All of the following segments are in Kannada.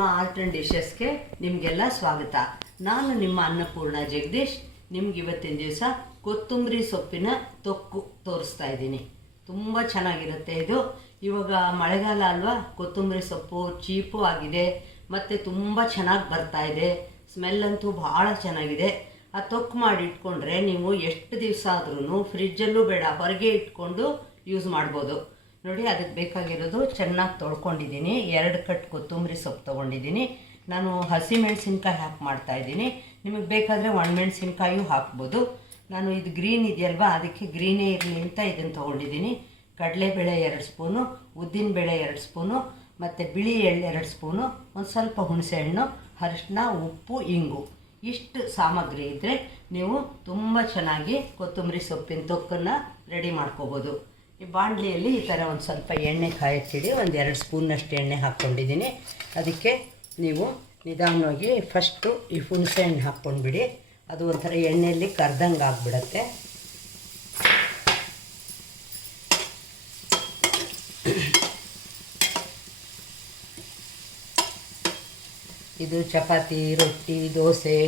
ಆರ್ಟ್ ಆ್ಯಂಡ್ ಡಿಶಸ್ಗೆ ನಿಮಗೆಲ್ಲ ಸ್ವಾಗತ. ನಾನು ನಿಮ್ಮ ಅನ್ನಪೂರ್ಣ ಜಗದೀಶ್. ನಿಮ್ಗೆ ಇವತ್ತಿನ ದಿವಸ ಕೊತ್ತಂಬರಿ ಸೊಪ್ಪಿನ ತೊಕ್ಕು ತೋರಿಸ್ತಾ ಇದ್ದೀನಿ. ತುಂಬ ಚೆನ್ನಾಗಿರುತ್ತೆ ಇದು. ಇವಾಗ ಮಳೆಗಾಲ ಅಲ್ವಾ? ಕೊತ್ತಂಬರಿ ಸೊಪ್ಪು ಚೀಪು ಆಗಿದೆ. ಮತ್ತು ತುಂಬ ಚೆನ್ನಾಗಿ ಬರ್ತಾ ಇದೆ. ಸ್ಮೆಲ್ ಅಂತೂ ಭಾಳ ಚೆನ್ನಾಗಿದೆ. ಆ ತೊಕ್ಕು ಮಾಡಿ ಇಟ್ಕೊಂಡ್ರೆ ನೀವು ಎಷ್ಟು ದಿವಸ ಆದ್ರೂ ಫ್ರಿಜ್ಜಲ್ಲೂ ಬೇಡ, ಹೊರಗೆ ಇಟ್ಕೊಂಡು ಯೂಸ್ ಮಾಡ್ಬೋದು. ನೋಡಿ, ಅದಕ್ಕೆ ಬೇಕಾಗಿರೋದು ಚೆನ್ನಾಗಿ ತೊಳ್ಕೊಂಡಿದ್ದೀನಿ. ಎರಡು ಕಟ್ ಕೊತ್ತಂಬರಿ ಸೊಪ್ಪು ತೊಗೊಂಡಿದ್ದೀನಿ. ನಾನು ಹಸಿ ಮೆಣಸಿನ್ಕಾಯಿ ಹಾಕಿ ಮಾಡ್ತಾಯಿದ್ದೀನಿ ನಿಮಗೆ ಬೇಕಾದರೆ ಒಣಮೆಣಸಿನ್ಕಾಯೂ ಹಾಕ್ಬೋದು. ನಾನು ಇದು ಗ್ರೀನ್ ಇದೆಯಲ್ವಾ, ಅದಕ್ಕೆ ಗ್ರೀನೇ ಇರಲಿ ಅಂತ ಇದನ್ನು ತೊಗೊಂಡಿದ್ದೀನಿ. ಕಡಲೆಬೇಳೆ ಎರಡು ಸ್ಪೂನು, ಉದ್ದಿನಬೇಳೆ ಎರಡು ಸ್ಪೂನು, ಮತ್ತು ಬಿಳಿ ಎಳ್ಳು ಎರಡು ಸ್ಪೂನು, ಒಂದು ಸ್ವಲ್ಪ ಹುಣಸೆಹಣ್ಣು ಅರಿಶಿನ ಉಪ್ಪು, ಇಂಗು. ಇಷ್ಟು ಸಾಮಗ್ರಿ ಇದ್ದರೆ ನೀವು ತುಂಬ ಚೆನ್ನಾಗಿ ಕೊತ್ತಂಬರಿ ಸೊಪ್ಪಿನ ತೊಕ್ಕನ್ನು ರೆಡಿ ಮಾಡ್ಕೋಬೋದು. ಈ ಬಾಣಲಿಯಲ್ಲಿ ಈ ಥರ ಒಂದು ಸ್ವಲ್ಪ ಎಣ್ಣೆ ಕಾಯಿಸಿಡಿ, ಒಂದು ಎರಡು ಸ್ಪೂನಷ್ಟು ಎಣ್ಣೆ ಹಾಕ್ಕೊಂಡಿದ್ದೀನಿ. ಅದಕ್ಕೆ ನೀವು ನಿಧಾನವಾಗಿ ಫಸ್ಟು ಈ ಹುಣಸೆ ಹಣ್ಣು ಹಾಕ್ಕೊಂಡ್ಬಿಡಿ. ಅದು ಒಂಥರ ಎಣ್ಣೆಯಲ್ಲಿ ಕರ್ದಂಗೆ ಆಗಿಬಿಡತ್ತೆ ಇದು ಚಪಾತಿ, ರೊಟ್ಟಿ, ದೋಸೆ,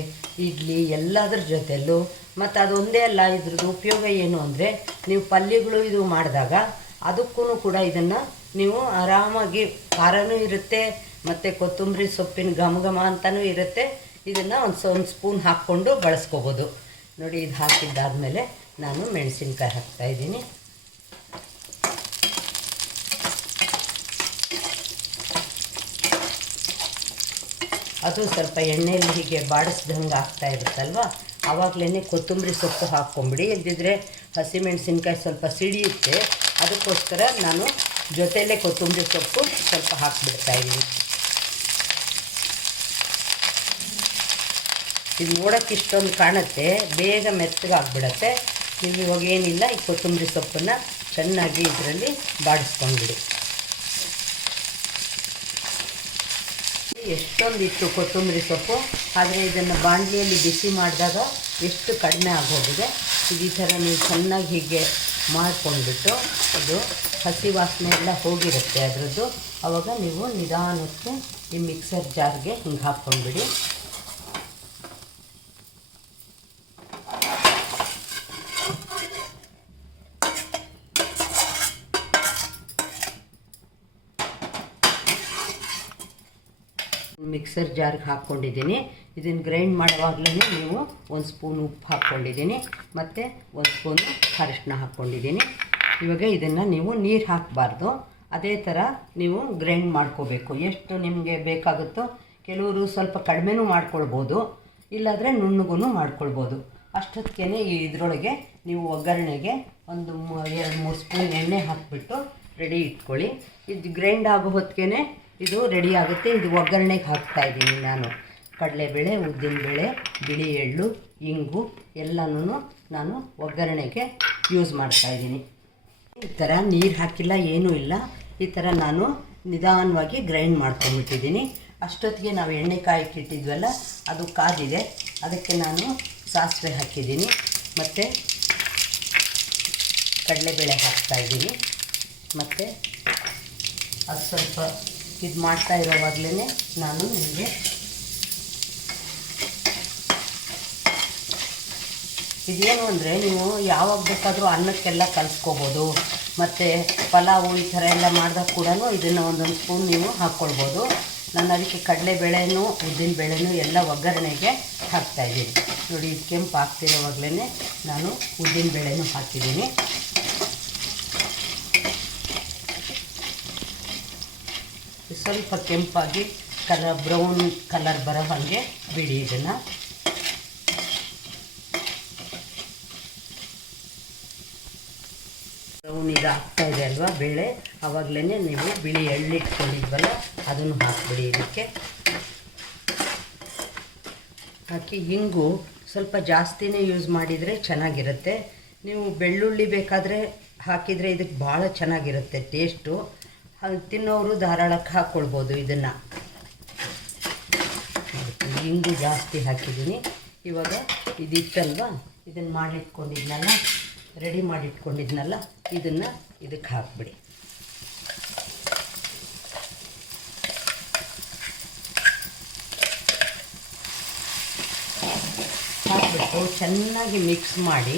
ಇಡ್ಲಿ ಎಲ್ಲದ್ರ ಜೊತೆಯಲ್ಲೂ ಮತ್ತು ಅದೊಂದೇ ಅಲ್ಲ, ಇದ್ರದ್ದು ಉಪಯೋಗ ಏನು ಅಂದರೆ ನೀವು ಪಲ್ಯಗಳು ಇದು ಮಾಡಿದಾಗ ಅದಕ್ಕೂ ಕೂಡ ಇದನ್ನು ನೀವು ಆರಾಮಾಗಿ ಖಾರನೂ ಇರುತ್ತೆ, ಮತ್ತು ಕೊತ್ತಂಬರಿ ಸೊಪ್ಪಿನ ಘಮ ಘಮ ಅಂತಲೂ ಇರುತ್ತೆ. ಇದನ್ನು ಒಂದು ಒಂದು ಸ್ಪೂನ್ ಹಾಕ್ಕೊಂಡು ಬಳಸ್ಕೋಬೋದು. ನೋಡಿ, ಇದು ಹಾಕಿದ್ದಾದಮೇಲೆ ನಾನು ಮೆಣಸಿನ್ಕಾಯಿ ಹಾಕ್ತಾಯಿದ್ದೀನಿ ಅದು ಸ್ವಲ್ಪ ಎಣ್ಣೆಯಲ್ಲಿ ಹೀಗೆ ಬಾಡಿಸ್ದಂಗೆ ಆಗ್ತಾ ಇರುತ್ತಲ್ವ? ಆವಾಗಲೇ ಕೊತ್ತಂಬರಿ ಸೊಪ್ಪು ಹಾಕ್ಕೊಂಬಿಡಿ. ಇಲ್ದಿದ್ರೆ ಹಸಿಮೆಣಸಿನ್ಕಾಯಿ ಸ್ವಲ್ಪ ಸಿಡಿಯುತ್ತೆ. ಅದಕ್ಕೋಸ್ಕರ ನಾನು ಜೊತೆಯಲ್ಲೇ ಕೊತ್ತಂಬರಿ ಸೊಪ್ಪು ಸ್ವಲ್ಪ ಹಾಕಿಬಿಡ್ತಾ ಇದ್ದೀನಿ. ಇದು ನೋಡೋಕ್ಕೆ ಇಷ್ಟೊಂದು ಕಾಣುತ್ತೆ. ಬೇಗ ಮೆತ್ತಗಾಗ್ಬಿಡತ್ತೆ. ನೀವು ಇವಾಗ ಏನಿಲ್ಲ, ಈ ಕೊತ್ತಂಬರಿ ಸೊಪ್ಪನ್ನು ಚೆನ್ನಾಗಿ ಇದರಲ್ಲಿ ಬಾಡಿಸ್ಕೊಂಡ್ಬಿಡಿ. ಎಷ್ಟೊಂದು ಇತ್ತು ಕೊತ್ತಂಬರಿ ಸೊಪ್ಪು, ಆದರೆ ಇದನ್ನು ಬಾಣಲಿಯಲ್ಲಿ ಬಿಸಿ ಮಾಡಿದಾಗ ಎಷ್ಟು ಕಡಿಮೆ ಆಗೋಗಿದೆ. ಈ ಥರ ನೀವು ಚೆನ್ನಾಗಿ ಹೀಗೆ ಮಾಡ್ಕೊಂಡ್ಬಿಟ್ಟು ಅದು ಹಸಿ ವಾಸನೆ ಎಲ್ಲ ಹೋಗಿರುತ್ತೆ ಅದರದ್ದು. ಆವಾಗ ನೀವು ನಿಧಾನಕ್ಕೆ ಈ ಮಿಕ್ಸರ್ ಜಾರ್ಗೆ ಹಿಂಗೆ ಹಾಕ್ಕೊಂಡ್ಬಿಡಿ. ಮಿಕ್ಸರ್ ಜಾರ್ಗೆ ಹಾಕ್ಕೊಂಡಿದ್ದೀನಿ. ಇದನ್ನು ಗ್ರೈಂಡ್ ಮಾಡುವಾಗಲೇ ನೀವು ಒಂದು ಸ್ಪೂನ್ ಉಪ್ಪು ಹಾಕ್ಕೊಂಡಿದ್ದೀನಿ. ಮತ್ತು ಒಂದು ಸ್ಪೂನು ಅರಿಶಿನ ಹಾಕ್ಕೊಂಡಿದ್ದೀನಿ. ಇವಾಗ ಇದನ್ನು ನೀವು ನೀರು ಹಾಕಬಾರ್ದು. ಅದೇ ಥರ ನೀವು ಗ್ರೈಂಡ್ ಮಾಡ್ಕೋಬೇಕು. ಎಷ್ಟು ನಿಮಗೆ ಬೇಕಾಗುತ್ತೋ, ಕೆಲವರು ಸ್ವಲ್ಪ ಕಡಿಮೆನೂ ಮಾಡ್ಕೊಳ್ಬೋದು, ಇಲ್ಲಾದರೆ ನುಣ್ಣಗೂ ಮಾಡ್ಕೊಳ್ಬೋದು. ಅಷ್ಟೊತ್ತಿಗೆ ಇದರೊಳಗೆ ನೀವು ಒಗ್ಗರಣೆಗೆ ಒಂದು ಎರಡು ಮೂರು ಸ್ಪೂನ್ ಎಣ್ಣೆ ಹಾಕಿಬಿಟ್ಟು ರೆಡಿ ಇಟ್ಕೊಳ್ಳಿ. ಇದು ಗ್ರೈಂಡ್ ಆಗೋ ಹೊತ್ತಿಗೆ ಇದು ರೆಡಿ ಆಗುತ್ತೆ. ಇದು ಒಗ್ಗರಣೆಗೆ ಹಾಕ್ತಾ ಇದ್ದೀನಿ ನಾನು. ಕಡಲೆಬೇಳೆ, ಉದ್ದಿನಬೇಳೆ, ಬಿಳಿ ಎಳ್ಳು, ಇಂಗು ಎಲ್ಲನೂ ನಾನು ಒಗ್ಗರಣೆಗೆ ಯೂಸ್ ಮಾಡ್ತಾ ಇದ್ದೀನಿ. ಈ ಥರ ನೀರು ಹಾಕಿಲ್ಲ, ಏನೂ ಇಲ್ಲ. ಈ ಥರ ನಾನು ನಿಧಾನವಾಗಿ ಗ್ರೈಂಡ್ ಮಾಡ್ಕೊಂಡ್ಬಿಟ್ಟಿದ್ದೀನಿ. ಅಷ್ಟೊತ್ತಿಗೆ ನಾವು ಎಣ್ಣೆ ಕಾಯಕ್ಕೆ ಇಟ್ಟಿದ್ವಲ್ಲ, ಅದು ಕಾದಿದೆ. ಅದಕ್ಕೆ ನಾನು ಸಾಸಿವೆ ಹಾಕಿದ್ದೀನಿ. ಮತ್ತು ಕಡಲೆಬೇಳೆ ಹಾಕ್ತಾಯಿದ್ದೀನಿ ಮತ್ತು ಅದು ಸ್ವಲ್ಪ ಇದು ಮಾಡ್ತಾ ಇರೋವಾಗಲೇ ನಾನು ನಿಮಗೆ ಇದೇನು ಅಂದರೆ ನೀವು ಯಾವಾಗ ಬೇಕಾದರೂ ಅನ್ನಕ್ಕೆಲ್ಲ ಕಲಿಸ್ಕೋಬೋದು. ಮತ್ತು ಪಲಾವು ಈ ಥರ ಎಲ್ಲ ಮಾಡಿದಾಗ ಕೂಡ ಇದನ್ನು ಒಂದೊಂದು ಸ್ಪೂನ್ ನೀವು ಹಾಕ್ಕೊಳ್ಬೋದು. ನಾನು ಅದಕ್ಕೆ ಕಡಲೆಬೇಳೆನೂ, ಉದ್ದಿನ ಬೇಳೆನೂ ಎಲ್ಲ ಒಗ್ಗರಣೆಗೆ ಹಾಕ್ತಾಯಿದ್ದೀನಿ ನೋಡಿ, ಇದು ಕೆಂಪು ಹಾಕ್ತಿರೋವಾಗಲೇ ನಾನು ಉದ್ದಿನ ಬೇಳೆನೂ ಹಾಕಿದ್ದೀನಿ. ಸ್ವಲ್ಪ ಕೆಂಪಾಗಿ ಕಲರ್, ಬ್ರೌನ್ ಕಲರ್ ಬರೋ ಹಾಗೆ ಬಿಡಿ ಇದನ್ನು. ಬ್ರೌನ್ ಇದು ಆಗ್ತಾ ಇದೆ ಅಲ್ವಾ ಬೇಳೆ? ಆವಾಗಲೇ ನೀವು ಬಿಳಿ ಎಳ್ಳಿಟ್ಕೊಂಡಿದ್ವಲ್ಲ ಅದನ್ನು ಹಾಕ್ಬಿಡಿ ಇದಕ್ಕೆ. ಹಾಕಿ ಹಿಂಗು ಸ್ವಲ್ಪ ಜಾಸ್ತಿನೇ ಯೂಸ್ ಮಾಡಿದರೆ ಚೆನ್ನಾಗಿರುತ್ತೆ. ನೀವು ಬೆಳ್ಳುಳ್ಳಿ ಬೇಕಾದರೆ ಹಾಕಿದರೆ ಇದಕ್ಕೆ ಭಾಳ ಚೆನ್ನಾಗಿರುತ್ತೆ ಟೇಸ್ಟು ಅದು ತಿನ್ನೋರು ಧಾರಾಳಕ್ಕೆ ಹಾಕ್ಕೊಳ್ಬೋದು ಇದನ್ನು. ಇಂಗು ಜಾಸ್ತಿ ಹಾಕಿದ್ದೀನಿ. ಇವಾಗ ಇದಿತ್ತಲ್ವ? ಇದನ್ನು ಮಾಡಿಟ್ಕೊಂಡಿದ್ನಲ್ಲ? ರೆಡಿ ಮಾಡಿಟ್ಕೊಂಡಿದ್ನಲ್ಲ? ಇದನ್ನು ಇದಕ್ಕೆ ಹಾಕ್ಬಿಡಿ. ಹಾಕ್ಬಿಟ್ಟು ಚೆನ್ನಾಗಿ ಮಿಕ್ಸ್ ಮಾಡಿ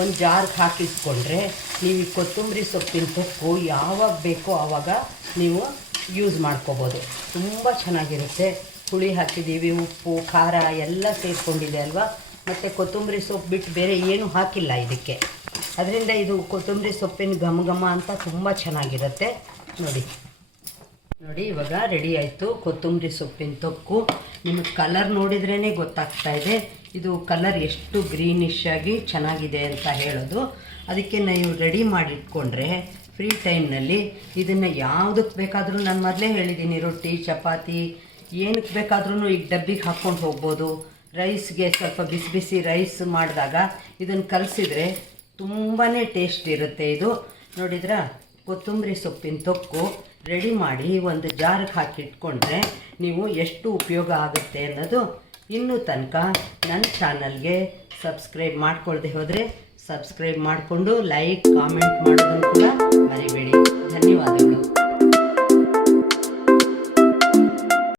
ಒಂದು ಜಾರ್ಗೆ ಹಾಕಿಸ್ಕೊಂಡ್ರೆ ನೀವು ಕೊತ್ತಂಬರಿ ಸೊಪ್ಪಿನ ಸೊಪ್ಪು ಯಾವಾಗ ಬೇಕೋ ಆವಾಗ ನೀವು ಯೂಸ್ ಮಾಡ್ಕೋಬೋದು. ತುಂಬ ಚೆನ್ನಾಗಿರುತ್ತೆ. ಹುಳಿ ಹಾಕಿದ್ದೀವಿ, ಉಪ್ಪು, ಖಾರ ಎಲ್ಲ ಸೇರಿಕೊಂಡಿದೆ ಅಲ್ವಾ? ಮತ್ತು ಕೊತ್ತಂಬರಿ ಸೊಪ್ಪು ಬಿಟ್ಟು ಬೇರೆ ಏನೂ ಹಾಕಿಲ್ಲ ಇದಕ್ಕೆ. ಅದರಿಂದ ಇದು ಕೊತ್ತಂಬರಿ ಸೊಪ್ಪಿನ ಘಮ ಘಮ ಅಂತ ತುಂಬ ಚೆನ್ನಾಗಿರುತ್ತೆ. ನೋಡಿ. ನೋಡಿ, ಇವಾಗ ರೆಡಿ ಆಯಿತು ಕೊತ್ತಂಬರಿ ಸೊಪ್ಪಿನ ತೊಕ್ಕು ನಿಮಗೆ ಕಲರ್ ನೋಡಿದ್ರೇ ಗೊತ್ತಾಗ್ತಾ ಇದೆ. ಇದು ಕಲರ್ ಎಷ್ಟು ಗ್ರೀನಿಶ್ ಆಗಿ ಚೆನ್ನಾಗಿದೆ ಅಂತ ಹೇಳೋದು. ಅದಕ್ಕೆ ನೀವು ರೆಡಿ ಮಾಡಿಟ್ಕೊಂಡ್ರೆ ಫ್ರೀ ಟೈಮ್ನಲ್ಲಿ ಇದನ್ನು ಯಾವುದಕ್ಕೆ ಬೇಕಾದರೂ ನಾನು ಮೊದಲೇ ಹೇಳಿದ್ದೀನಿ ರೊಟ್ಟಿ, ಚಪಾತಿ ಏನಕ್ಕೆ ಬೇಕಾದ್ರೂ ಈಗ ಡಬ್ಬಿಗೆ ಹಾಕ್ಕೊಂಡು ಹೋಗ್ಬೋದು. ರೈಸ್ಗೆ ಸ್ವಲ್ಪ ಬಿಸಿ ಬಿಸಿ ರೈಸ್ ಮಾಡಿದಾಗ ಇದನ್ನು ಕಲಸಿದ್ರೆ ತುಂಬಾ ಟೇಸ್ಟ್ ಇರುತ್ತೆ ಇದು. ನೋಡಿದ್ರಾ? ಕೊತ್ತಂಬರಿ ಸೊಪ್ಪಿನ ತೊಕ್ಕು ರೆಡಿ ಮಾಡಿ ಒಂದು ಜಾರಿಗೆ ಹಾಕಿ ಇಟ್ಕೊಂಡ್ರೆ ನೀವು ಎಷ್ಟು ಉಪಯೋಗ ಆಗುತ್ತೆ ಅನ್ನೋದು ಇನ್ನೂ ತನಕ ನನ್ನ ಚಾನಲ್ಗೆ ಸಬ್ಸ್ಕ್ರೈಬ್ ಮಾಡ್ಕೊಳ್ದೆ ಹೋದರೆ ಸಬ್ಸ್ಕ್ರೈಬ್ ಮಾಡಿಕೊಂಡು ಲೈಕ್ ಕಾಮೆಂಟ್ ಮಾಡೋದನ್ನು ಕೂಡ ಮರಿಬೇಡಿ. ಧನ್ಯವಾದಗಳು.